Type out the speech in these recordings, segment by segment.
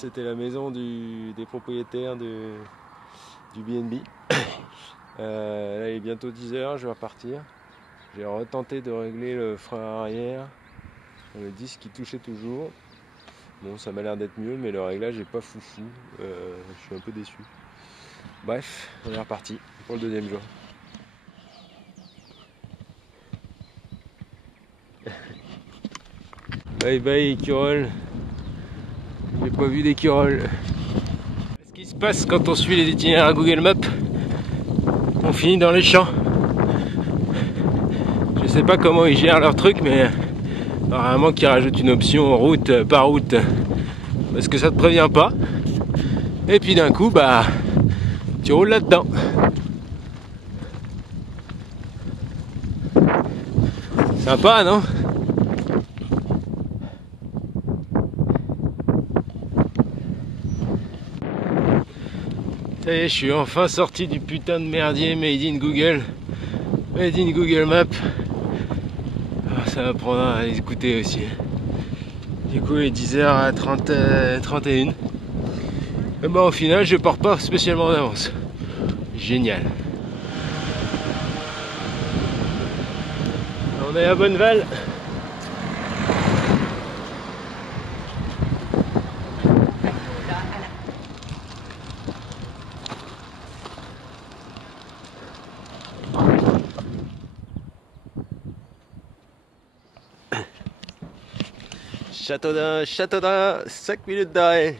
c'était la maison des propriétaires du B&B. Là il est bientôt 10 h, je vais repartir. J'ai retenté de régler le frein arrière, le disque qui touchait toujours. Bon, ça m'a l'air d'être mieux, mais le réglage n'est pas foufou. Je suis un peu déçu. Bref, on est reparti pour le deuxième jour. Bye bye écureuil. J'ai pas vu d'écureuil. Ce qui se passe quand on suit les itinéraires Google Maps, on finit dans les champs. Je sais pas comment ils gèrent leur truc, mais apparemment qu'ils rajoutent une option route par route parce que ça te prévient pas. Et puis d'un coup, bah, tu roules là-dedans. Sympa, non? Ça y est, je suis enfin sorti du putain de merdier Made in Google. Made in Google Maps. Alors, ça va prendre à écouter aussi. Du coup, il est 10h31. Et bah, au final, je pars pas spécialement en avance. Génial. On est à Bonneval. Châteaudun, 5 minutes d'arrêt.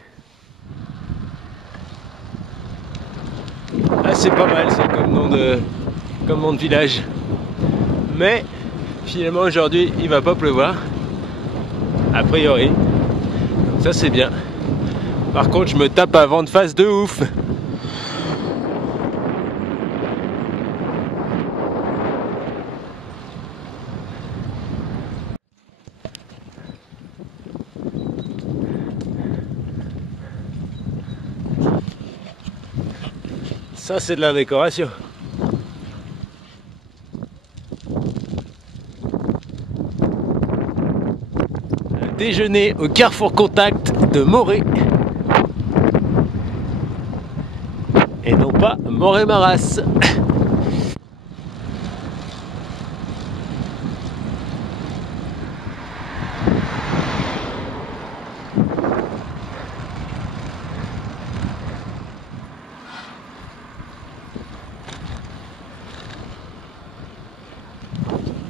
Ah, c'est pas mal ça comme nom de village. Mais finalement aujourd'hui il va pas pleuvoir. A priori. Ça c'est bien. Par contre je me tape un vent de face de ouf. Ça c'est de la décoration. Un déjeuner au Carrefour Contact de Morée. Et non pas Morée-Maras.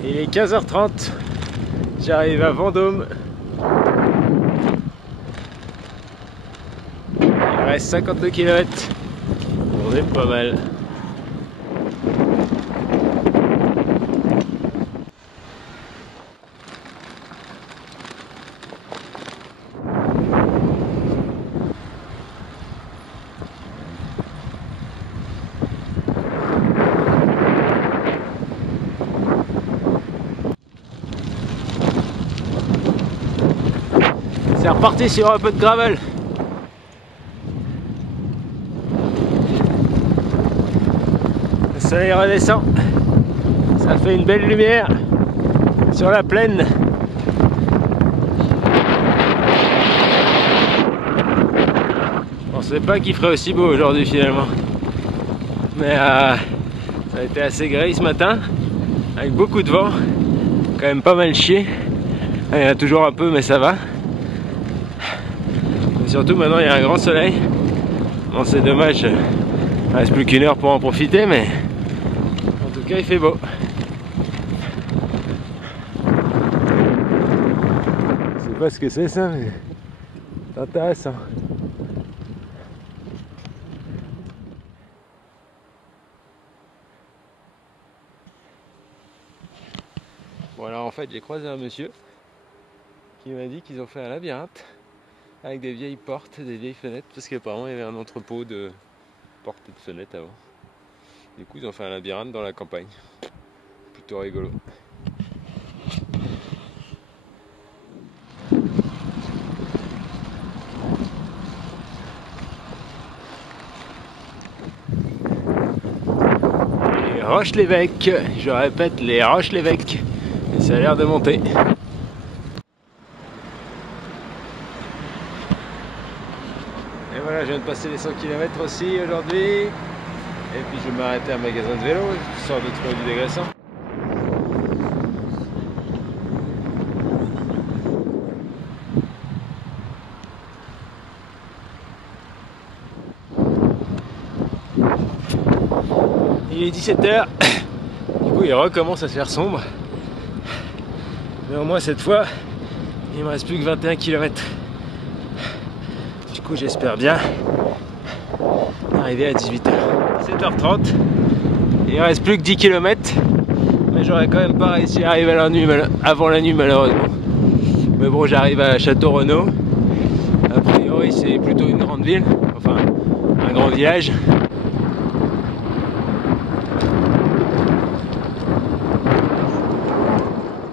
Il est 15h30, j'arrive à Vendôme. Il reste 52 km. On est pas mal. C'est reparti sur un peu de gravel. Le soleil redescend. Ça fait une belle lumière sur la plaine. Je pensais pas qu'il ferait aussi beau aujourd'hui finalement. Mais ça a été assez gris ce matin, avec beaucoup de vent. Quand même pas mal chier. Il y en a toujours un peu mais ça va. Et surtout maintenant il y a un grand soleil. Bon c'est dommage, il reste plus qu'une heure pour en profiter, mais en tout cas il fait beau. Je sais pas ce que c'est ça, mais c'est intéressant. Bon alors en fait j'ai croisé un monsieur qui m'a dit qu'ils ont fait un labyrinthe avec des vieilles portes, des vieilles fenêtres, parce qu'apparemment il y avait un entrepôt de portes et de fenêtres avant. Du coup ils ont fait un labyrinthe dans la campagne. Plutôt rigolo. Les Roches-l'Évêque, je répète les Roches-l'Évêque. Et ça a l'air de monter. voilà, je viens de passer les 100 km aussi aujourd'hui. Et puis je vais m'arrêter à un magasin de vélo, histoire de trouver du dégraissant. Il est 17 h. Du coup il recommence à se faire sombre. Mais au moins cette fois, il me reste plus que 21 km. Du coup j'espère bien arriver à 18 h. 17 h 30. Il ne reste plus que 10 km. Mais j'aurais quand même pas réussi à arriver à la nuit, avant la nuit malheureusement. Mais bon, j'arrive à Château-Renaud. A priori c'est plutôt une grande ville, enfin un grand village.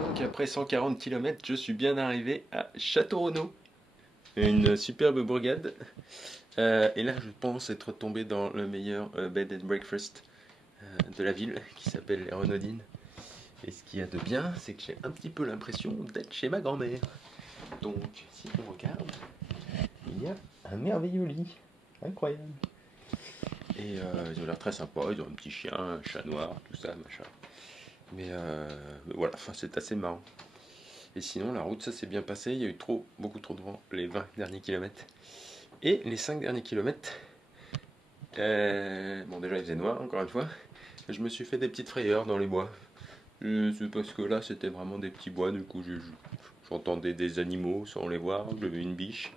Donc après 140 km, je suis bien arrivé à Château-Renaud. Une superbe bourgade. Et là je pense être tombé dans le meilleur bed and breakfast de la ville, qui s'appelle les Renaudines. Et ce qu'il y a de bien, c'est que j'ai un petit peu l'impression d'être chez ma grand-mère. Donc si on regarde, il y a un merveilleux lit, incroyable. Et ils ont l'air très sympas, ils ont un petit chien, un chat noir, tout ça, machin. Mais voilà, enfin, c'est assez marrant. Et sinon, la route, ça s'est bien passé, il y a eu beaucoup trop de vent les 20 derniers kilomètres. Et les 5 derniers kilomètres, bon déjà il faisait noir, encore une fois, je me suis fait des petites frayeurs dans les bois. C'est parce que là, c'était vraiment des petits bois, du coup, j'entendais des animaux sans les voir, j'ai vu une biche.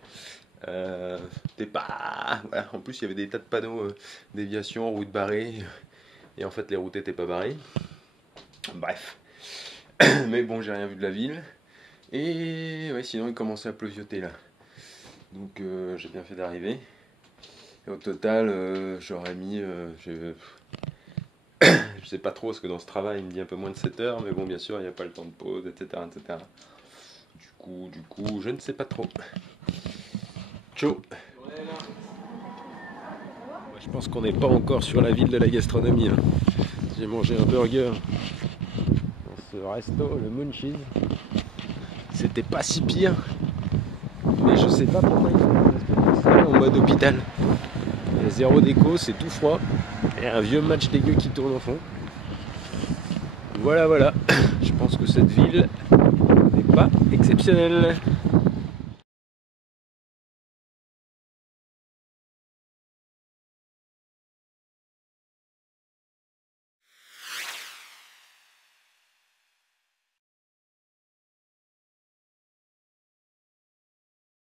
C'était pas... Voilà. En plus il y avait des tas de panneaux déviation, route barrée, et en fait les routes étaient pas barrées. Bref. Mais bon, j'ai rien vu de la ville. Et ouais, sinon il commençait à pleuvioter là. Donc j'ai bien fait d'arriver. Et au total, j'aurais mis... je sais pas trop, parce que dans ce travail il me dit un peu moins de 7 heures, mais bon, bien sûr il n'y a pas le temps de pause, etc. etc. Du coup, je ne sais pas trop. Ciao. Je pense qu'on n'est pas encore sur la ville de la gastronomie. Hein. J'ai mangé un burger dans ce resto, le Munchies. C'était pas si pire, mais je sais pas pourquoi ils font en mode hôpital. Il y a zéro déco, c'est tout froid, et un vieux match dégueu qui tourne au fond. Voilà, voilà. Je pense que cette ville n'est pas exceptionnelle.